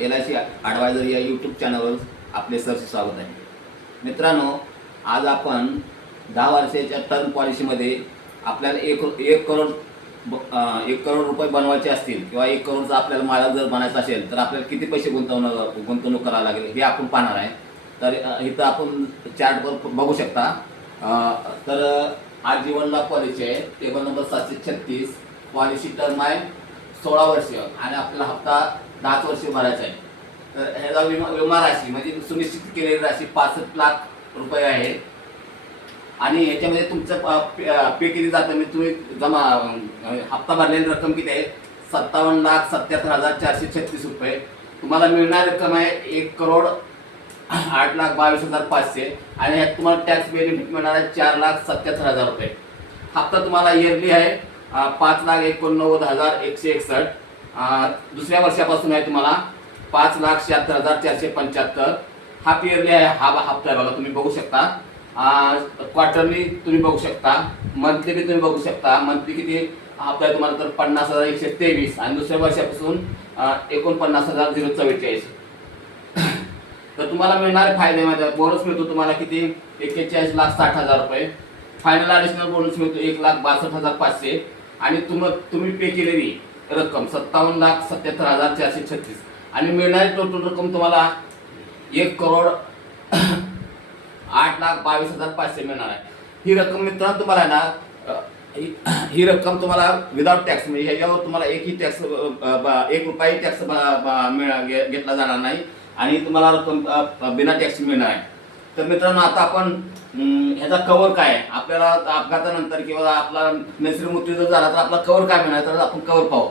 LIC adviser या YouTube चॅनलवर आपले सरसे स्वागत आहे. मित्रांनो, आज आपण 10 वर्षाच्या टर्म पॉलिसीमध्ये आपल्याला एक करोड रुपये बनवायचे असतील किंवा 1 करोडचा आपल्याला मालक जर बनायचा असेल तर आपल्याला किती पैसे गुंतवणूक करावं लागेल हे आपण पाहणार आहे. तर इथं आपण चार्टवर बघू शकता. तर आज जीवन लाभ पॉलिसी आहे, टेबल नंबर 736. पॉलिसी टर्म आहे 16 वर्ष आणि आपल्याला हप्ता 10 वर्ष भरायचा आहे. तर ह्याचा विमा राशी म्हणजे सुनिश्चित केलेली राशी 65 लाख रुपये आहे आणि ह्याच्यामध्ये तुमचं पे किती जातं म्हणजे तुम्ही जमा हप्ता भरलेली रक्कम किती आहे 57,77,436 रुपये. तुम्हाला मिळणारी रक्कम आहे 1,08,22,500 आणि ह्यात तुम्हाला टॅक्स बेनिफिट मिळणार आहे 4,77,000 रुपये. हप्ता तुम्हाला इयरली आहे 5,89,161. दुसऱ्या वर्षापासून आहे तुम्हाला 5,76,475. हाफ इयरली आहे, हा हप्ता आहे बघा, तुम्ही बघू शकता. क्वार्टरली तुम्ही बघू शकता, मंथली बी तुम्ही बघू शकता. मंथली किती हप्ता आहे तुम्हाला तर 50,123 आणि दुसऱ्या वर्षापासून 49,044. तर तुम्हाला मिळणारे फायदे मध्ये बोनस मिळतो तुम्हाला किती 41,60,000 रुपये. फायनल ॲडिशनल बोनस मिळतो 1,62,500 आणि तुम्ही पे केलेली रक्कम 57,77,436 आणि मिळणारी टोटल रक्कम तुम्हाला 1,08,22,500 मिळणार आहे. ही रक्कम मित्रांनो तुम्हाला आहे ना, ही रक्कम तुम्हाला विदाउट टॅक्स म्हणजे ह्याच्यावर तुम्हाला एकही टॅक्स 1 रुपयाही टॅक्स घेतला जाणार नाही आणि तुम्हाला रक्कम बिना टॅक्स मिळणार आहे. तर मित्रांनो, आता आपण ह्याचा कव्हर काय आहे, आपल्याला अपघातानंतर किंवा आपला नैसर्गिक मृत्यू जर झाला तर आपला कव्हर काय मिळणार तर आपण कव्हर पाहू.